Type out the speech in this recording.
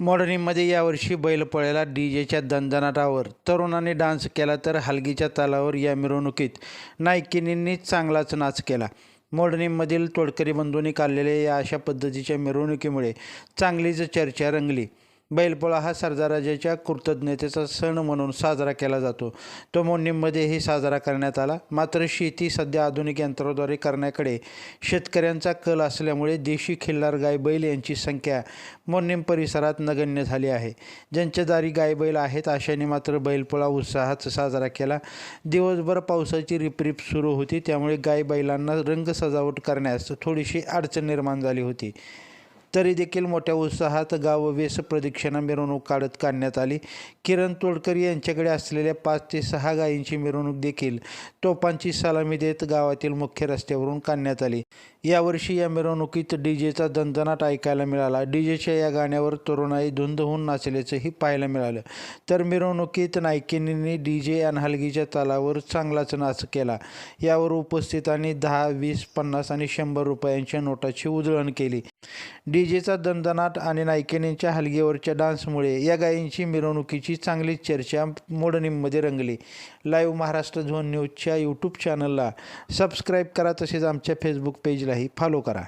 मॉडर्निंगमध्ये यावर्षी बैलपोळ्याला डीजेच्या दणदणाटावर तरुणांनी डान्स केला, तर हलगीच्या तालावर या मिरवणुकीत नायकिनींनी चांगलाच नाच केला. मॉडर्निंगमधील तोडकरी बंधूंनी काढलेल्या या अशा पद्धतीच्या मिरवणुकीमुळे चांगलीच चर्चा रंगली. बैलपोळा हा सर्जाराजाच्या कृतज्ञतेचा सण म्हणून साजरा केला जातो. तो मोडणीमध्येही साजरा करण्यात आला. मात्र शेती सध्या आधुनिक यंत्राद्वारे करण्याकडे शेतकऱ्यांचा कल असल्यामुळे देशी खिल्लार गाय बैल यांची संख्या मोडणीम परिसरात नगण्य झाली आहे. ज्यांच्या दारी गाय बैल आहेत अशांनी मात्र बैलपोळा उत्साहात साजरा केला. दिवसभर पावसाची रिपरिप सुरू होती, त्यामुळे गाय बैलांना रंग सजावट करण्यास थोडीशी अडचण निर्माण झाली होती. तरी देखील मोठ्या उत्साहात गाववेस प्रदक्षिणा मिरवणूक काढण्यात आली. किरण तोडकरी यांच्याकडे असलेल्या 5 ते 6 गायींची मिरवणूक देखील तोफांची सलामी देत गावातील मुख्य रस्त्यावरून काढण्यात आली. यावर्षी या मिरवणुकीत डीजेचा दणदणाट ऐकायला मिळाला. डीजेच्या या गाण्यावर तरुणाई धुंद होऊन नाचल्याचंही पाहायला मिळालं. तर मिरवणुकीत नायकिनींनी डीजे आणि हलगीच्या तालावर चांगलाच नाच केला. यावर उपस्थितांनी 10, 20, 50 आणि 100 रुपयांच्या नोटाची उधळण केली. डीजेचा दणदणाट आणि नायकिनींच्या हलगीवरच्या डान्समुळे या गायींची मिरवणुकीची चांगलीच चर्चा मोडणीमध्ये रंगली. लाईव्ह महाराष्ट्र झोन न्यूजच्या यूट्यूब चॅनलला सबस्क्राईब करा, तसेच आमच्या फेसबुक पेजलाही फॉलो करा.